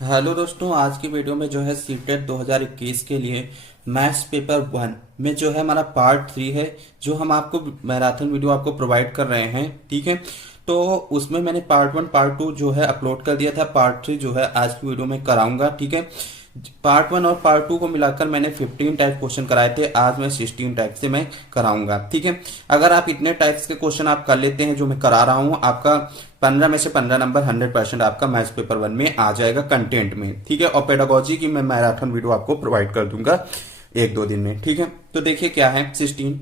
Hello दोस्तों, आज की वीडियो में जो है सीटेट 2021 के लिए मैथ्स पेपर 1 में जो है हमारा पार्ट 3 है, जो हम आपको मैराथन वीडियो आपको प्रोवाइड कर रहे हैं। ठीक है, तो उसमें मैंने पार्ट 1 पार्ट 2 जो है अपलोड कर दिया था। पार्ट 3 जो है आज की वीडियो में कराऊंगा। ठीक है, पार्ट 1 और पार्ट 2 को मिलाकर मैंने 15 टाइप क्वेश्चन कराए थे। आज मैं 16 टाइप से मैं कराऊंगा। ठीक है, अगर आप इतने टाइप्स के क्वेश्चन आप कर लेते हैं जो मैं करा रहा हूं, आपका 15 में से 15 नंबर 100% आपका मैथ्स पेपर 1 में आ जाएगा कंटेंट में। ठीक है, और पेडागोजी की मैं मैराथन वीडियो आपको प्रोवाइड कर दूंगा 1-2 दिन में। ठीक है, तो देखिए क्या है 16।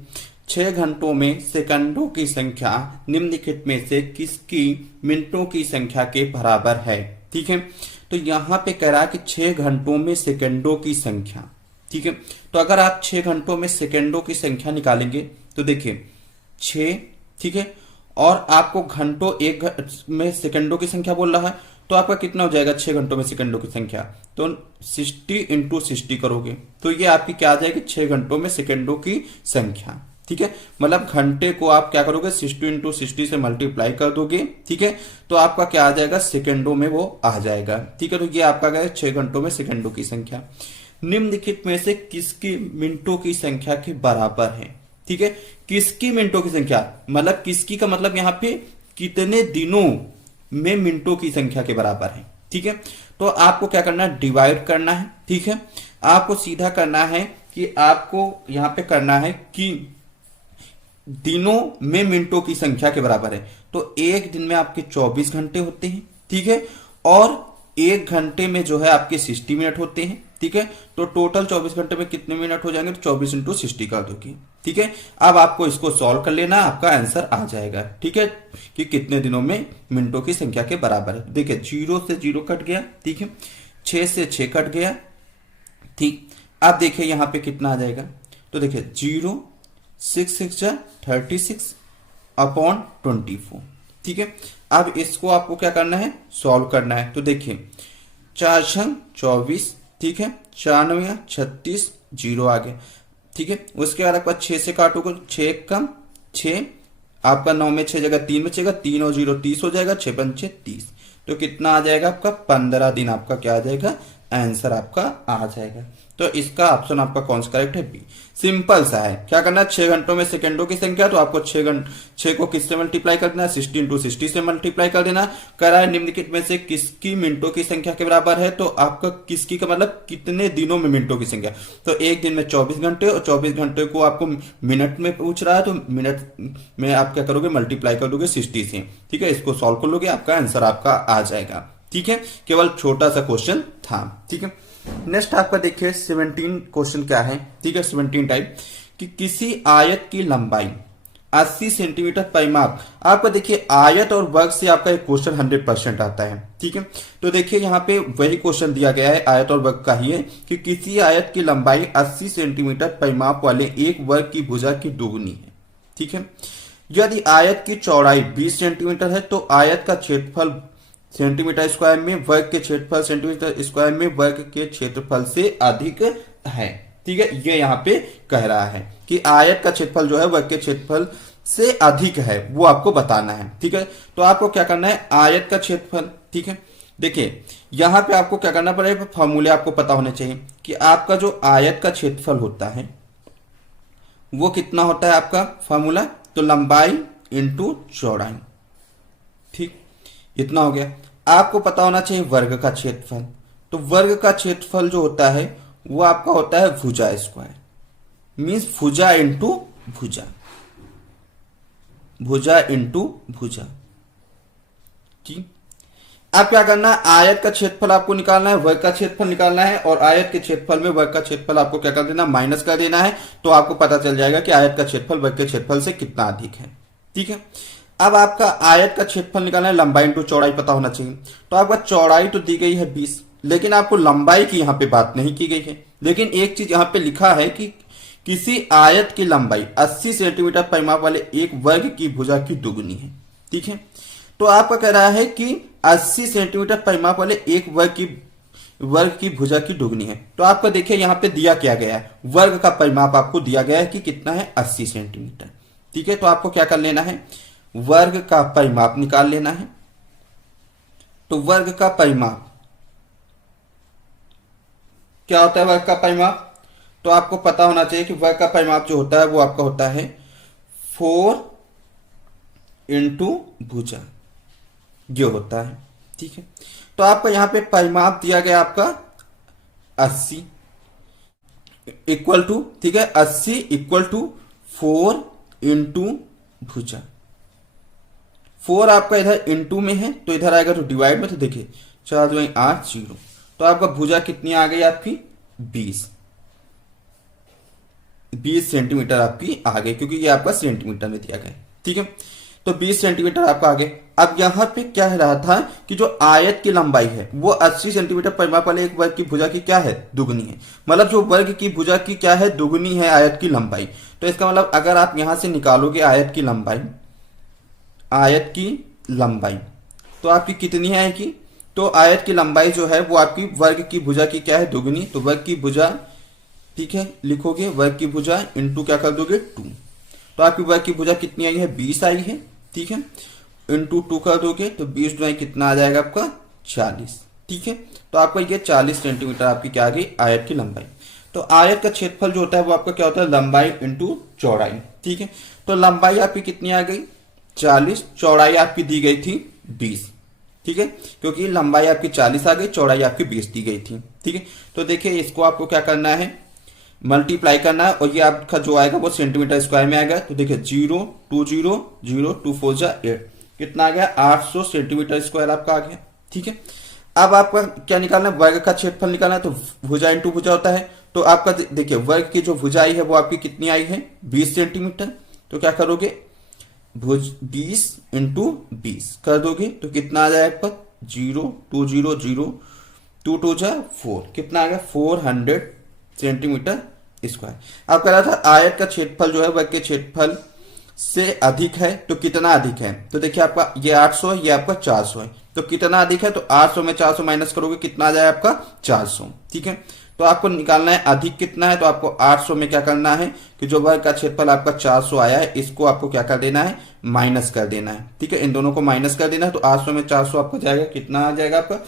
6 घंटों में सेकंडों की संख्या निम्नलिखित में से किसकी मिनटों की संख्या के बराबर है। ठीक है, तो यहां पे कह रहा है कि 6 घंटों में सेकंडों की संख्या। ठीक है, तो अगर आप 6 घंटों में सेकंडों की संख्या निकालेंगे तो देखिए 6। ठीक है, और आपको घंटों में सेकंडों की संख्या बोल रहा है, तो आपका कितना हो जाएगा 6 घंटों में सेकंडों की संख्या। तो 60 इंटू 60 करोगे तो ये आपकी क्या आ जाएगी 6 घंटों में सेकंडों की संख्या। ठीक है, मतलब घंटे को आप क्या करोगे 60 इंटू 60 से मल्टीप्लाई कर दोगे। ठीक है, तो आपका क्या आ जाएगा सेकंडों में वो आ जाएगा। ठीक है, तो ये आपका गया 6 घंटों में सेकंडों की संख्या। निम्नलिखित में से किसकी मिनटों की संख्या के बराबर है। ठीक है, किसकी मिनटों की संख्या मतलब किसकी का मतलब यहाँ पे कितने दिनों में मिनटों की संख्या के बराबर है। ठीक है, तो आपको क्या करना है डिवाइड करना है। ठीक है, आपको सीधा करना है कि आपको यहां पे करना है कि दिनों में मिनटों की संख्या के बराबर है। तो एक दिन में आपके 24 घंटे होते हैं। ठीक है, और एक घंटे में जो है आपके 60 मिनट होते हैं। ठीक है, तो टोटल 24 घंटे में कितने मिनट हो जाएंगे तो 24 इंटू 60 कर दोगे। ठीक है, अब आपको इसको सॉल्व कर लेना, आपका आंसर आ जाएगा। ठीक है, कि कितने दिनों में मिनटों की संख्या के बराबर है। देखिए 0 से 0 कट गया। ठीक है, 6 से 6 कट गया। ठीक, अब देखिए यहां पे कितना आ जाएगा तो देखिए 0 6 6 36 अपॉन 24। ठीक है, अब इसको आपको क्या करना है सॉल्व करना है। तो देखिए 4 छंग 24। ठीक है, 4 9 36 जीरो आ गया। ठीक है, उसके बाद आपका 6 से काटोगे 6 कम 6, आपका 9 में 6 जगह 3 बचेगा, 3 और 0 30 हो जाएगा, 6 पंचे 30। तो कितना आ जाएगा आपका 15 दिन आपका क्या आ जाएगा आंसर आपका आ जाएगा। तो इसका ऑप्शन आपका कौन सा करेक्ट है बी। सिंपल सा है, क्या करना है 6 घंटों में सेकंडों की संख्या, तो आपको 6 को किससे मल्टीप्लाई कर देना है 60 इंटू 60 से मल्टीप्लाई कर देना। कह रहा है निम्नलिखित में से किसकी मिनटों की संख्या के बराबर है, तो आपका किसकी का मतलब कितने दिनों में मिनटों की संख्या। तो एक दिन में 24 घंटे और 24 घंटे को आपको मिनट में पूछ रहा है, तो मिनट में आप क्या करोगे मल्टीप्लाई कर दोगे 60 से। ठीक है, इसको सॉल्व कर लोगे आपका आंसर आपका आ जाएगा। ठीक है, केवल छोटा सा क्वेश्चन था। ठीक है, नेक्स्ट आपका देखिए 17 क्वेश्चन क्या है। ठीक है, 17 टाइप कि किसी आयत की लंबाई 80 सेंटीमीटर परिमाप। आपका देखिए आयत और वर्ग से आपका एक क्वेश्चन 100% आता है। ठीक है, तो देखिए यहाँ पे वही क्वेश्चन दिया गया है, आयत और वर्ग का ही है कि किसी आयत की लंबाई 80 सेंटीमीटर परिमाप वाले एक वर्ग की भुजा की दोगुनी है। ठीक है, यदि आयत की चौड़ाई 20 सेंटीमीटर है तो आयत का क्षेत्रफल सेंटीमीटर स्क्वायर में, वर्ग के क्षेत्रफल सेंटीमीटर स्क्वायर में वर्ग के क्षेत्रफल से अधिक है। ठीक है, ये यहाँ पे कह रहा है कि आयत का क्षेत्रफल जो है वर्ग के क्षेत्रफल से अधिक है, वो आपको बताना है। ठीक है, तो आपको क्या करना है आयत का क्षेत्रफल। ठीक है, देखिए यहां पे आपको क्या करना पड़ेगा फॉर्मूले आपको पता होने चाहिए कि आपका जो आयत का क्षेत्रफल होता है वो कितना होता है आपका फॉर्मूला, तो लंबाई इंटू चौड़ाई। ठीक, इतना हो गया। आपको पता होना चाहिए वर्ग का क्षेत्रफल, तो वर्ग का क्षेत्रफल जो होता है वो आपका होता है भुजा स्क्वायर, मीन्स भुजा इंटू भुजा, भुजा इंटू भुजा। ठीक, अब क्या करना है आयत का क्षेत्रफल आपको निकालना है, वर्ग का क्षेत्रफल निकालना है, और आयत के क्षेत्रफल में वर्ग का क्षेत्रफल आपको क्या कर देना माइनस कर देना है। तो आपको पता चल जाएगा कि आयत का क्षेत्रफल वर्ग के क्षेत्रफल से कितना अधिक है। ठीक है, अब आपका आयत का क्षेत्रफल निकालना है, लंबाई इंटू चौड़ाई पता होना चाहिए। तो आपका चौड़ाई तो दी गई है 20, लेकिन आपको लंबाई की यहां पे बात नहीं की गई है। लेकिन एक चीज यहां पे लिखा है कि किसी आयत की लंबाई 80 सेंटीमीटर परिमाप वाले एक वर्ग की भुजा की दुगुनी है। ठीक है, तो आपका कह रहा है कि 80 सेंटीमीटर परिमाप वाले एक वर्ग की भुजा की दुगनी है। तो आपको देखिए यहां पे दिया क्या गया है, वर्ग का परिमाप आपको दिया गया है कि कितना है 80 सेंटीमीटर। ठीक है, तो आपको क्या कर लेना है वर्ग का परिमाप निकाल लेना है। तो वर्ग का परिमाप क्या होता है वर्ग का परिमाप? तो आपको पता होना चाहिए कि वर्ग का परिमाप जो होता है वो आपका होता है 4 इंटू भुजा, ये होता है। ठीक है, तो आपका यहाँ पे परिमाप दिया गया आपका 80 इक्वल टू, ठीक है, 80 इक्वल टू 4 इंटू भुजा। 4 आपका इधर इंटू में है तो इधर आएगा तो डिवाइड में, तो देखिए 4 2 8 0, तो आपका भुजा कितनी आ गई आपकी 20 सेंटीमीटर आपकी आ गई, क्योंकि ये आपका सेंटीमीटर में दिया गया। ठीक है, तो 20 सेंटीमीटर आपका आगे। अब यहाँ पे क्या है रहा था कि जो आयत की लंबाई है वो 80 सेंटीमीटर परिमाप वाले एक वर्ग की भुजा की क्या है, दुगनी है। मतलब जो वर्ग की भुजा की क्या है, दुगनी है आयत की लंबाई। तो इसका मतलब अगर आप यहां से निकालोगे आयत की लंबाई, आयत की लंबाई तो आपकी कितनी आएगी? तो आयत की लंबाई जो है वो आपकी वर्ग की भुजा की क्या है, दुगनी। तो वर्ग की भुजा, ठीक है, लिखोगे वर्ग की भुजा इंटू क्या कर दोगे 2, तो आपकी वर्ग की भुजा कितनी आई है, 20 आई है। ठीक है, इंटू 2 कर दोगे तो 20 2 कितना आ जाएगा आपका 40। ठीक है, तो आपका ये 40 सेंटीमीटर आपकी क्या आ गई, आयत की लंबाई। तो आयत का क्षेत्रफल जो होता है वो आपका क्या होता है, लंबाई इंटू चौड़ाई। ठीक है, तो लंबाई आपकी कितनी आ गई 40, चौड़ाई आपकी दी गई थी 20। ठीक है, क्योंकि लंबाई आपकी 40 आ गई, चौड़ाई आपकी 20 दी गई थी। ठीक है, तो देखिए इसको आपको क्या करना है, मल्टीप्लाई करना है, और ये आपका जो आएगा वो सेंटीमीटर स्क्वायर में आएगा। तो देखिए 0 2 0 0 2 4 जा 8, कितना आ गया 800 सेंटीमीटर स्क्वायर आपका आ गया। ठीक है, अब आपका क्या निकालना है, वर्ग का क्षेत्रफल निकालना है। तो भुजा इंटू भुजा होता है, तो आपका देखिए वर्ग की जो भुजाई है वो आपकी कितनी आई है 20 सेंटीमीटर। तो क्या करोगे, भुज 20 इंटू 20 कर दोगे तो कितना आ जाएगा 0 2 0 0 2 2 जा 4, कितना आ गया 400 सेंटीमीटर स्क्वायर। अब कह रहा था आयत का क्षेत्रफल जो है वर्ग के क्षेत्रफल से अधिक है, तो कितना अधिक है? तो देखिए आपका ये 800 है, ये आपका 400 है, तो कितना अधिक है? तो 800 में 400 माइनस करोगे कितना आ जाए आपका 400। ठीक है, तो आपको निकालना है अधिक कितना है, तो आपको 800 में क्या करना है कि जो वर्ग का क्षेत्रफल आपका 400 आया है इसको आपको क्या कर देना है, माइनस कर देना है। ठीक है, इन दोनों को माइनस कर देना है, तो 800 में 400 आपका जाएगा, कितना आ जाएगा आपका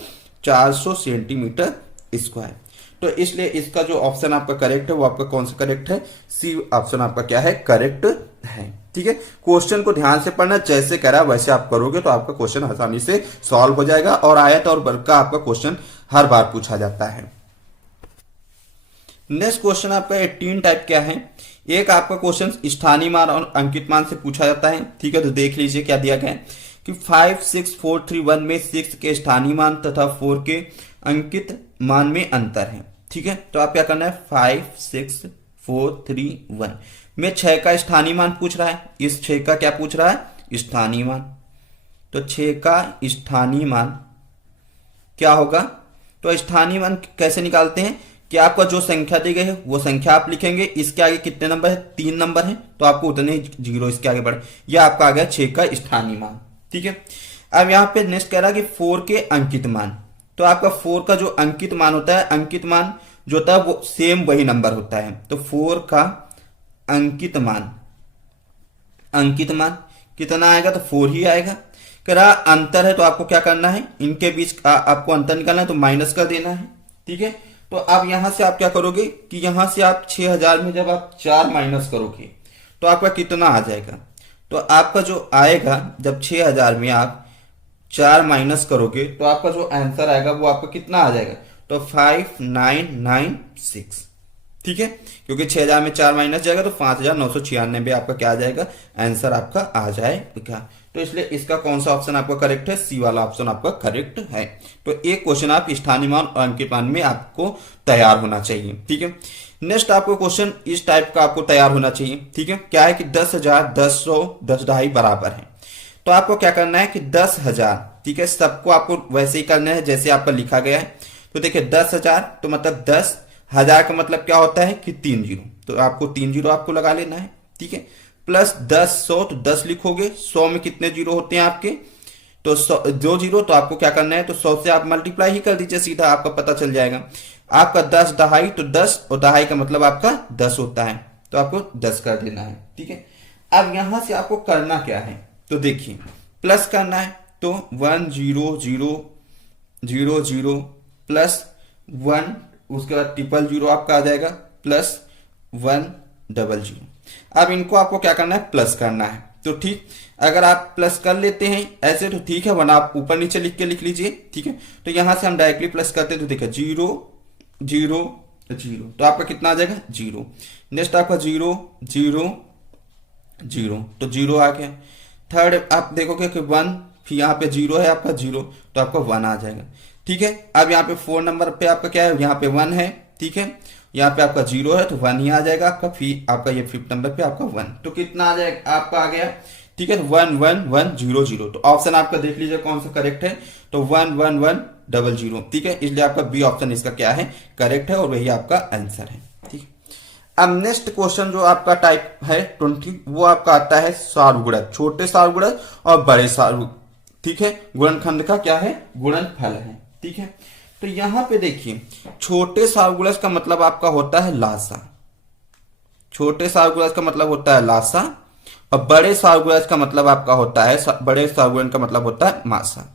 400 सेंटीमीटर स्क्वायर। तो इसलिए इसका जो ऑप्शन आपका करेक्ट है वो आपका कौन सा करेक्ट है, सी ऑप्शन आपका क्या है, करेक्ट है। ठीक है, क्वेश्चन को ध्यान से पढ़ना, जैसे कह रहा है वैसे आप करोगे तो आपका क्वेश्चन आसानी से सॉल्व हो जाएगा, और आयत और वर्ग का आपका क्वेश्चन हर बार पूछा जाता है। नेक्स्ट क्वेश्चन आपका 18 टाइप क्या है, एक आपका क्वेश्चन स्थानीय मान और अंकित मान से पूछा जाता है। ठीक है, तो देख लीजिए क्या दिया गया है कि 5 6 4 3 1 में 6 के स्थानीय मान तथा 4 के अंकित मान में अंतर है। ठीक है, तो आप क्या करना है, 5 6 4 3 1 में 6 का स्थानीय मान पूछ रहा है। इस 6 का क्या पूछ रहा है, स्थानीय मान। तो 6 का स्थानीय मान क्या होगा, तो स्थानीय मान कैसे निकालते हैं कि आपका जो संख्या दी गई है वो संख्या आप लिखेंगे, इसके आगे कितने नंबर है, 3 नंबर है, तो आपको उतने जीरो इसके आगे बढ़े, यह आपका आ गया 6 का स्थानीय मान। ठीक है, अब यहाँ पे नेक्स्ट कह रहा है कि 4 के अंकित मान। तो आपका 4 का जो अंकित मान होता है, अंकित मान जो होता है वो सेम वही नंबर होता है। तो 4 का अंकित मान, अंकित मान कितना आएगा, तो 4 ही आएगा। कह रहा अंतर है, तो आपको क्या करना है, इनके बीच आपको अंतर निकालना है, तो माइनस कर देना है। ठीक है, तो अब यहां से आप क्या करोगे कि यहां से आप 6000 में जब आप 4 माइनस करोगे तो आपका कितना आ जाएगा, तो आपका जो आएगा जब 6000 में आप 4 माइनस करोगे तो आपका जो आंसर आएगा वो आपका कितना आ जाएगा, तो 5996। ठीक है, क्योंकि 6000 में 4 माइनस जाएगा तो 5996 आपका क्या आ जाएगा, आंसर आपका आ जाएगा। तो इसलिए इसका कौन सा ऑप्शन आपका करेक्ट है, सी वाला ऑप्शन आपका करेक्ट है। तो एक क्वेश्चन आप स्थानीय मान और अंकित मान में आपको तैयार होना चाहिए। ठीक है, नेक्स्ट आपको क्वेश्चन इस टाइप का आपको तैयार होना चाहिए। ठीक है, क्या है कि 10,000 1000 10,500 बराबर है। तो आपको क्या करना है कि 10,000, ठीक है, सबको आपको वैसे ही करना है जैसे आपका लिखा गया है। तो देखिए 10,000 तो मतलब 10,000 का मतलब क्या होता है कि 3 जीरो, तो आपको 3 जीरो आपको लगा लेना है। ठीक है, प्लस 10 100, तो 10 लिखोगे, 100 में कितने जीरो होते हैं आपके, तो 2 जीरो, तो आपको क्या करना है, तो 100 से आप मल्टीप्लाई ही कर दीजिए, सीधा आपका पता चल जाएगा। आपका 10 दहाई, तो 10 और दहाई का मतलब आपका 10 होता है, तो आपको 10 कर देना है। ठीक है, अब यहां से आपको करना क्या है, तो देखिए प्लस करना है, तो 1 0 0 0 0 प्लस 1 उसके बाद 000 आपका आ जाएगा प्लस 100। अब इनको आपको क्या करना है, प्लस करना है। तो ठीक, अगर आप प्लस कर लेते हैं ऐसे तो ठीक है, वरना आप ऊपर नीचे लिख लीजिए। ठीक है, तो यहां से हम डायरेक्टली प्लस करते हैं तो देखिए 0 0 0, तो आपका कितना आ जाएगा 0। नेक्स्ट आपका 0 0 0, तो 0 आ गया। थर्ड आप देखोगे कि 1, फिर यहाँ पे 0 है आपका 0, तो आपका 1 आ जाएगा। ठीक है, अब यहाँ पे 4 नंबर पे आपका क्या है, यहाँ पे 1 है। ठीक है, यहाँ पे आपका 0 है तो 1 ही आ जाएगा आपका। फिर आपका ये 5th नंबर पे आपका 1, तो कितना आ जाएगा आपका आ गया। ठीक है, 1 1 1 0 0, तो ऑप्शन आपका देख लीजिए कौन सा करेक्ट है, तो 1 1 1 0 0। ठीक है, इसलिए आपका बी ऑप्शन इसका क्या है, करेक्ट है, और वही आपका आंसर है। ठीक है, अब नेक्स्ट क्वेश्चन जो आपका टाइप है 20, वो आपका आता है सारगुणक, छोटे सारगुणक और बड़े सारगुणक। ठीक है, गुणनखंड का क्या है, गुणनफल है। ठीक है, तो यहां पे देखिए छोटे सारगुणक का मतलब आपका होता है लासा, छोटे सारगुणक का मतलब होता है लासा, और बड़े सारगुणक का मतलब आपका होता है, बड़े सारगुणक का मतलब होता है मासा।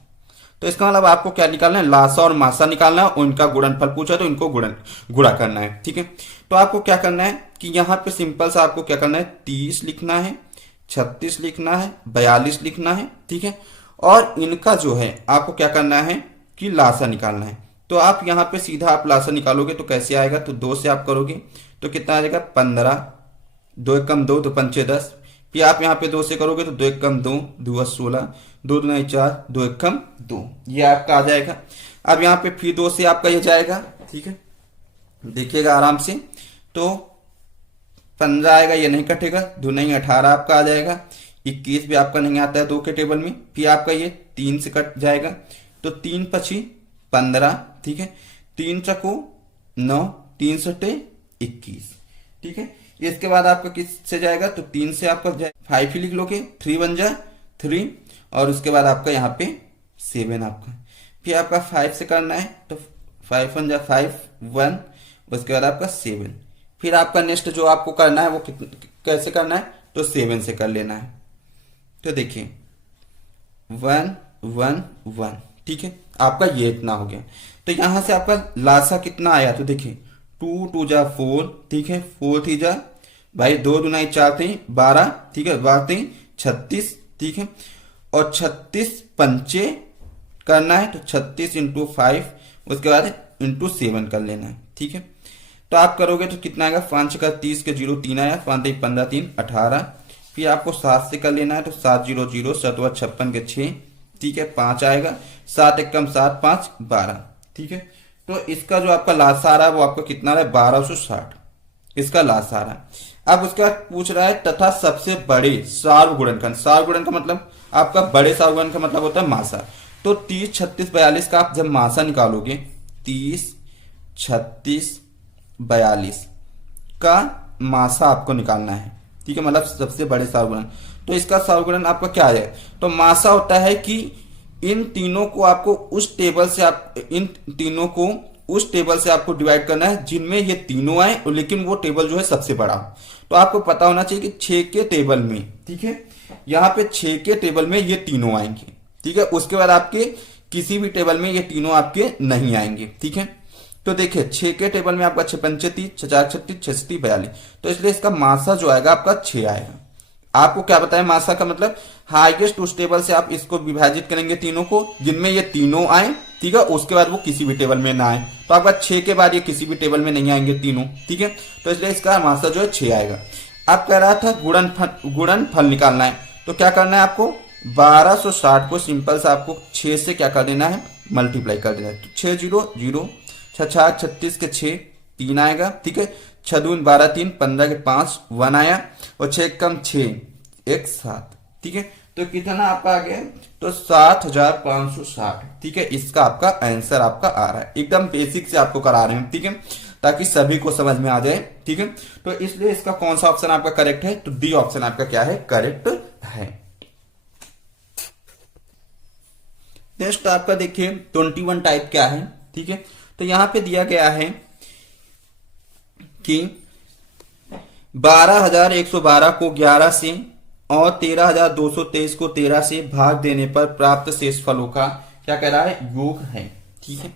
तो इसका मतलब आपको क्या निकालना है, लासा और मासा निकालना है, उनका गुणनफल पूछा तो इनको गुणा करना है। ठीक है, तो आपको क्या करना है कि यहाँ पे सिंपल सा आपको क्या करना है, 30 लिखना है, 36 लिखना है, 42 लिखना है। ठीक है, और इनका जो है आपको क्या करना है कि लासा निकालना है। तो आप यहाँ पे सीधा आप लासा निकालोगे तो कैसे आएगा, तो 2 से आप करोगे तो कितना आ जाएगा 15, 2 एकम 2, तो 5 10। फिर आप यहाँ पे 2 से करोगे तो 2 एकम 2, 2 16, 2 दूना 4, 2 एकम 2, ये आपका आ जाएगा। अब यहाँ पे फिर 2 से आपका ये जाएगा। ठीक है, देखिएगा आराम से, तो 15 आएगा, ये नहीं कटेगा, 2 नहीं 18 आपका आ जाएगा। 21 भी आपका नहीं आता है 2 के टेबल में, फिर आपका ये 3 से कट जाएगा, तो 3 पची 15। ठीक है, 3 चको 9, 3 सटे 21। ठीक है, इसके बाद आपका किस से जाएगा, तो 3 से आपका 5 ही लिख लोगे, 3 बन जा 3, और उसके बाद आपका यहाँ पे 7 आपका। फिर आपका 5 से करना है, तो 5 1 जा 5 1, उसके बाद आपका 7। फिर आपका नेक्स्ट जो आपको करना है वो कैसे करना है, तो 7 से कर लेना है। तो देखिए 1 1 1। ठीक है, आपका ये इतना हो गया। तो यहां से आपका लासा कितना आया, तो देखिए 2 2 जा 4। ठीक है, 4 थी जा भाई 2 दूना 4 थे 12। ठीक है, 12 थे 36। ठीक है, और 36 पंचे करना है, तो 36 इंटू 5, उसके बाद इंटू 7 कर लेना है। ठीक है, तो आप करोगे तो कितना आएगा, 5 का 30 के 0 3 आया, 5 15 3 18। फिर आपको 7 से कर लेना है, तो 7 0 0, 7 56 के 6। ठीक है, 5 आएगा, 7 एकम 7 5 12। ठीक है, तो इसका जो आपका लासा आ रहा है वो आपका कितना रहा है, 1260 इसका लासा आ रहा है। अब उसके बाद पूछ रहा है तथा सबसे बड़े सार्वगुणनखंड, सार्वगुणन का मतलब आपका बड़े सार्वगुणन का मतलब होता है मासा। तो 30 36 42 का आप जब मासा निकालोगे, 30 36 42 का मासा आपको निकालना है। ठीक है, मतलब सबसे बड़े सार्वगुणन, तो इसका सार्वगुणन आपका क्या आ जाए, तो मासा होता है कि इन तीनों को आपको उस टेबल से आपको डिवाइड करना है जिनमें ये तीनों आए, लेकिन वो टेबल जो है सबसे बड़ा। तो आपको पता होना चाहिए कि 6 के टेबल में, ठीक है, यहाँ पे 6 के टेबल में ये तीनों आएंगे। ठीक है, उसके बाद आपके किसी भी टेबल में ये तीनों आपके नहीं आएंगे। ठीक है, तो देखिए 6 के टेबल में आपका 6 पंचे 30, 6 4 36, 6 37 42, तो इसलिए इसका मासा जो आएगा आपका 6 आएगा। आपको क्या बताया मासा का मतलब, हाईएस्ट उस टेबल से आप इसको विभाजित करेंगे तीनों को जिनमें ये तीनों आए। ठीक है, उसके बाद वो किसी भी टेबल में ना आए, तो आपका 6 के बाद ये किसी भी टेबल में नहीं आएंगे तीनों। ठीक है, तो इसलिए इसका मासा जो है 6 आएगा। आप कह रहा था गुणनफल निकालना है, तो क्या करना है आपको, 1260 को सिंपल सा आपको 6 से क्या कर देना है, मल्टीप्लाई कर देना है। तो 6 0 0, 6 36 के 6 3 आएगा। ठीक है, 6 दून 12 3 15 के 5 1 आया, और 6 कम 6 1 7। ठीक है, तो कितना आपका आ गया, तो 7560। ठीक है, इसका आपका आंसर आपका आ रहा है। एकदम बेसिक से आपको करा रहे हैं। ठीक है, ताकि सभी को समझ में आ जाए। ठीक है, तो इसलिए इसका कौन सा ऑप्शन आपका करेक्ट है, तो डी ऑप्शन आपका क्या है, करेक्ट है। नेक्स्ट आपका देखिए 21 टाइप क्या है। ठीक है, तो यहां पे दिया गया है कि 12112 को 11 से और 13223 को 13 से भाग देने पर प्राप्त शेषफलों का क्या कह रहा है, योग है। ठीक है,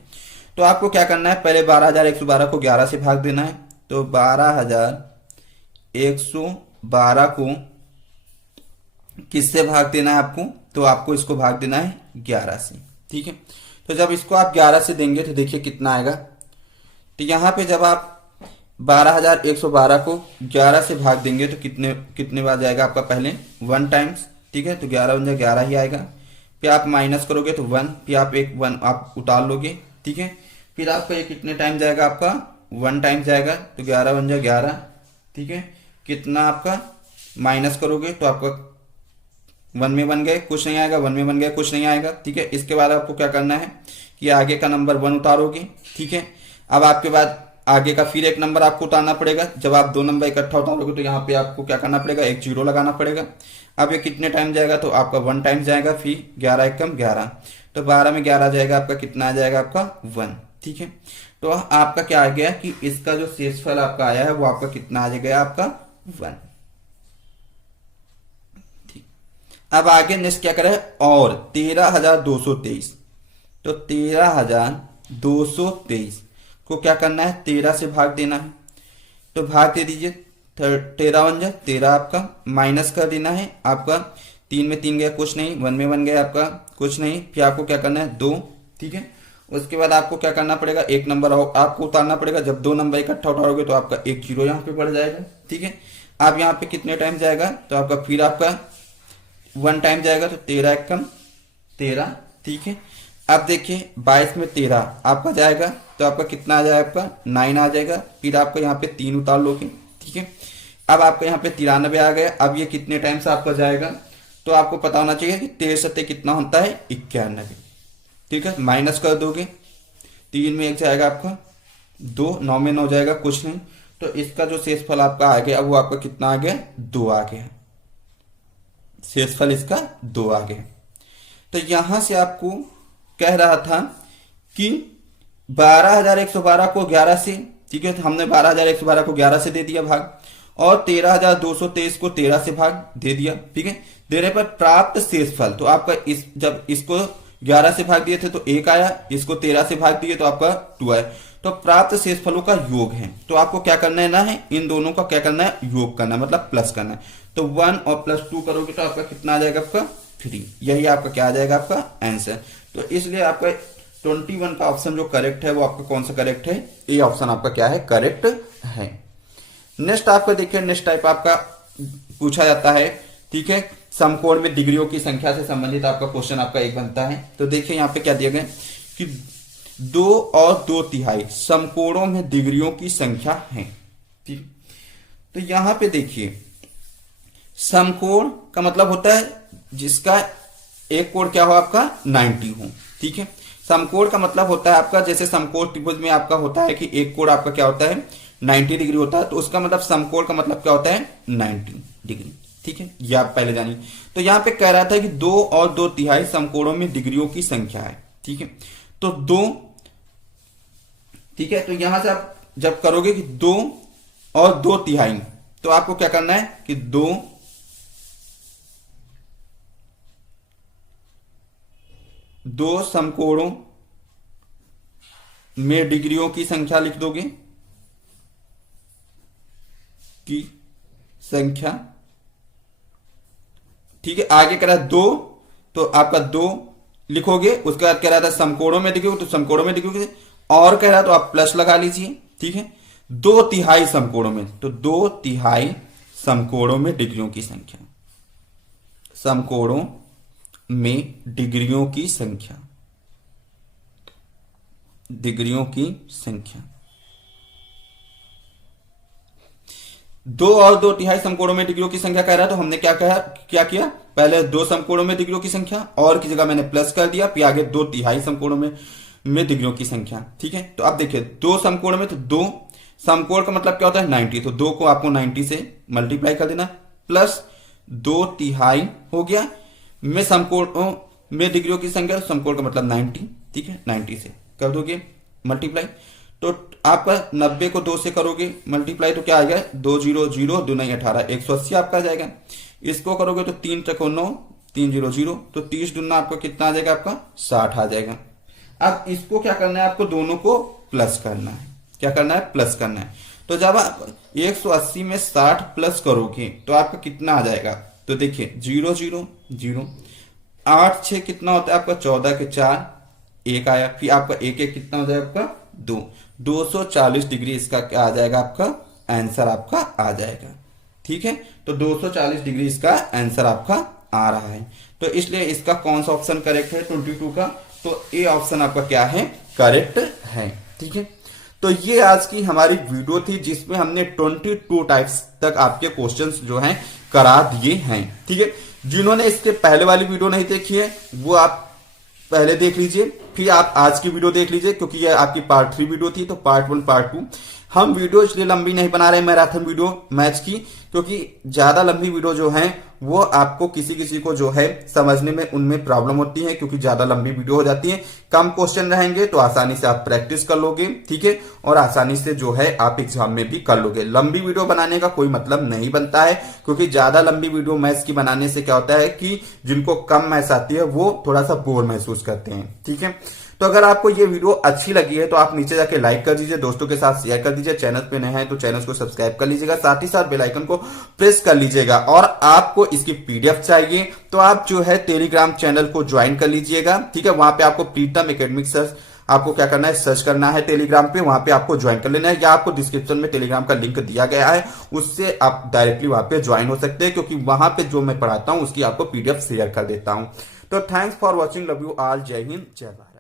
तो आपको क्या करना है, पहले 12,112 को 11 से भाग देना है। तो 12,112 को किससे भाग देना है आपको, तो आपको इसको भाग देना है 11 से। ठीक है, तो जब इसको आप 11 से देंगे तो देखिए कितना आएगा। तो यहाँ पे जब आप 12,112 को 11 से भाग देंगे तो कितने कितने बार जाएगा आपका, पहले 1 टाइम्स। ठीक है, तो 11 बन जाए 11 ही आएगा। फिर आप माइनस करोगे तो 1, फिर आप एक 1 आप उतार लोगे। ठीक है, फिर आपका ये कितने टाइम जाएगा, आपका 1 टाइम जाएगा, तो 11 बन जाए 11। ठीक है, कितना आपका माइनस करोगे तो आपका 1 में बन गए, कुछ नहीं आएगा, 1 में बन गए, कुछ नहीं आएगा। ठीक है, इसके बाद आपको क्या करना है कि आगे का नंबर 1 उतारोगे। ठीक है, अब आपके बाद आगे का फिर एक नंबर आपको उतारना पड़ेगा। जब आप 2 नंबर इकट्ठा उतारोगे तो यहाँ पे आपको क्या करना पड़ेगा, एक 0 लगाना पड़ेगा। अब ये कितने टाइम जाएगा, तो आपका 1 टाइम जाएगा, फिर 11 एकम 11, तो 12 में 11 जाएगा, आपका कितना आ जाएगा, आपका 1। ठीक है, तो आपका क्या आ गया कि इसका जो शेषफल आपका आया है वो आपका कितना आ जाएगा, आपका 1। ठीक, अब आगे नेक्स्ट क्या करें, और 13,223, तो 13,223 को क्या करना है, 13 से भाग देना है। तो भाग दे दीजिए, 13 बन जाए 13, आपका माइनस कर देना है। आपका 3 में 3 गया, कुछ नहीं, 1 में बन गया आपका कुछ नहीं। फिर आपको क्या करना है, 2। ठीक है, उसके बाद आपको क्या करना पड़ेगा, एक नंबर आपको उतारना पड़ेगा। जब 2 नंबर इकट्ठा उतारोगे तो आपका एक 0 यहाँ पे बढ़ जाएगा। ठीक है, आप यहाँ पे कितने टाइम जाएगा, तो आपका फिर आपका 1 टाइम जाएगा, तो 13 एकम 13। ठीक है, अब देखिए 22 में 13 आपका जाएगा, तो आपका कितना आ जाएगा, आपका 9 आ जाएगा। फिर आपको यहाँ पे 3 उतार लोगे। ठीक है, अब आपका यहाँ पे 93 आ गया। अब ये कितने टाइम से आपका जाएगा, तो आपको पता होना चाहिए कि 13 सत्ते कितना होता है, 91। ठीक है, माइनस कर दोगे, 3 में 1 जाएगा आपका 2, 9 में 9 जाएगा, कुछ नहीं। तो इसका जो शेषफल आपका आ गया, अब वो आपका कितना आ गया, 2 आ गया। शेषफल इसका 2 आ गया। तो यहां से आपको कह रहा था कि 12,112 को 11 से, ठीक है, तो हमने 12,112 को 11 से दे दिया भाग, और 13,223 को 13 से भाग दे दिया। ठीक है, देने पर प्राप्त शेषफल, तो आपका जब इसको 11 से भाग दिए थे तो 1 आया, इसको 13 से भाग दिए तो आपका 2 आया। तो प्राप्त शेषफलों का योग है। तो आपको क्या करना है ना, है इन दोनों का क्या करना है, योग करना है, मतलब प्लस करना है। तो 1 और +2 करोगे तो आपका कितना आ जाएगा, आपका 3। यही आपका क्या आ जाएगा, आपका आंसर। तो इसलिए आपका 21 का ऑप्शन जो करेक्ट है वो आपका कौन सा करेक्ट है, ये ऑप्शन आपका क्या है, करेक्ट है। नेक्स्ट आपका देखिए, नेक्स्ट टाइप आपका पूछा जाता है। ठीक है, समकोण में डिग्रियों की संख्या से संबंधित आपका क्वेश्चन आपका एक बनता है। तो देखिए यहाँ पे क्या दिया गया कि 2 और 2/3 समकोणों में डिग्रियों की संख्या है। ठीक, तो यहां पे देखिए समकोण का मतलब होता है जिसका एक कोण क्या हो, आपका 90 हो। ठीक है, समकोण का मतलब होता है आपका, जैसे समकोण त्रिभुज में आपका होता है कि एक कोण आपका क्या होता है, 90 डिग्री होता है। तो उसका मतलब समकोण का मतलब क्या होता है, 90 डिग्री। ठीक है, ये आप पहले जानिए। तो यहां पे कह रहा था कि 2 और 2/3 समकोणों में डिग्रियों की संख्या है। ठीक है, तो 2, ठीक है, तो यहां से आप जब करोगे कि 2 और 2/3, तो आपको क्या करना है कि 2 समकोणों में डिग्रियों की संख्या लिख दोगे, की संख्या। ठीक है, आगे कह रहा है 2, तो आपका 2 लिखोगे। उसके बाद कह रहा था समकोणों में डिग्री, तो समकोणों में डिग्री, और कह रहा तो आप प्लस लगा लीजिए। ठीक है, 2/3 समकोणों में, तो 2/3 समकोणों में डिग्रियों की संख्या, समकोणों में डिग्रियों की संख्या, डिग्रियों की संख्या। 2 और 2/3 समकोणों में डिग्रियों की संख्या कह रहा है। तो हमने क्या किया, पहले 2 समकोणों में डिग्रियों की संख्या, और की जगह मैंने प्लस कर दिया, फिर आगे 2/3 समकोणों में डिग्रियों की संख्या। ठीक है, तो अब देखिए 2 समकोण में, तो 2 समकोण का मतलब क्या होता है, 90। तो 2 को आपको 90 से मल्टीप्लाई कर देना, प्लस 2/3 हो गया में समकोण में डिग्रियों की संख्या, समकोण का मतलब 90। ठीक है, 90 से कर दोगे मल्टीप्लाई, तो आपका 90 को 2 से करोगे मल्टीप्लाई, तो क्या आएगा, 2 0 0 2 9 18, 180 आपका आ जाएगा। इसको करोगे तो 3 × 9 3 0 0, तो 30 दूना आपका कितना आ जाएगा, आपका 60 आ जाएगा। अब इसको क्या करना है, आपको दोनों को प्लस करना है। क्या करना है, प्लस करना है। तो जब आप 180 में 60 प्लस करोगे तो आपका कितना आ जाएगा, तो देखिए 0 0 0, 8 6 कितना होता है आपका, 14 के 4, 1 आया, फिर आपका 1 1 कितना हो जाएगा आपका 2, 240 डिग्री इसका क्या आ जाएगा, आपका आंसर आपका आ जाएगा। ठीक है, तो 240 डिग्री इसका आंसर आपका आ रहा है। तो इसलिए इसका कौन सा ऑप्शन करेक्ट है 22 का, तो ए ऑप्शन आपका क्या है, करेक्ट है। ठीक है, तो ये आज की हमारी वीडियो थी जिसमें हमने 22 टाइप्स तक आपके क्वेश्चंस जो हैं करा दिए हैं। ठीक है, जिन्होंने इससे पहले वाली वीडियो नहीं देखी है वो आप पहले देख लीजिए, फिर आप आज की वीडियो देख लीजिए, क्योंकि ये आपकी पार्ट 3 वीडियो थी। तो पार्ट 1 पार्ट 2 हम वीडियो इसलिए लंबी नहीं बना रहे मैराथन वीडियो मैच की, क्योंकि ज्यादा लंबी वीडियो जो है वो आपको किसी किसी को जो है समझने में उनमें प्रॉब्लम होती है, क्योंकि ज्यादा लंबी वीडियो हो जाती है। कम क्वेश्चन रहेंगे तो आसानी से आप प्रैक्टिस कर लोगे। ठीक है, और आसानी से जो है आप एग्जाम में भी कर लोगे। लंबी वीडियो बनाने का कोई मतलब नहीं बनता है, क्योंकि ज्यादा लंबी वीडियो मैथ्स की बनाने से क्या होता है कि जिनको कम मैथ्स आती है वो थोड़ा सा बोर महसूस करते हैं। ठीक है, तो अगर आपको ये वीडियो अच्छी लगी है तो आप नीचे जाके लाइक कर दीजिए, दोस्तों के साथ शेयर कर दीजिए, चैनल पे नए हैं तो चैनल को सब्सक्राइब कर लीजिएगा, साथ ही साथ बेल आइकन को प्रेस कर लीजिएगा। और आपको इसकी पीडीएफ चाहिए तो आप जो है टेलीग्राम चैनल को ज्वाइन कर लीजिएगा। ठीक है, वहां पे आपको प्रीतम एकेडमिक सर्च आपको क्या करना है, सर्च करना है टेलीग्राम पे, वहां पे आपको ज्वाइन कर लेना है, या आपको डिस्क्रिप्शन में टेलीग्राम का लिंक दिया गया है, उससे आप डायरेक्टली वहां पे ज्वाइन हो सकते हैं, क्योंकि वहां पे जो मैं पढ़ाता हूं उसकी आपको पीडीएफ शेयर कर देता हूं। तो thanks for watching, love you all, जय हिंद जय भारत।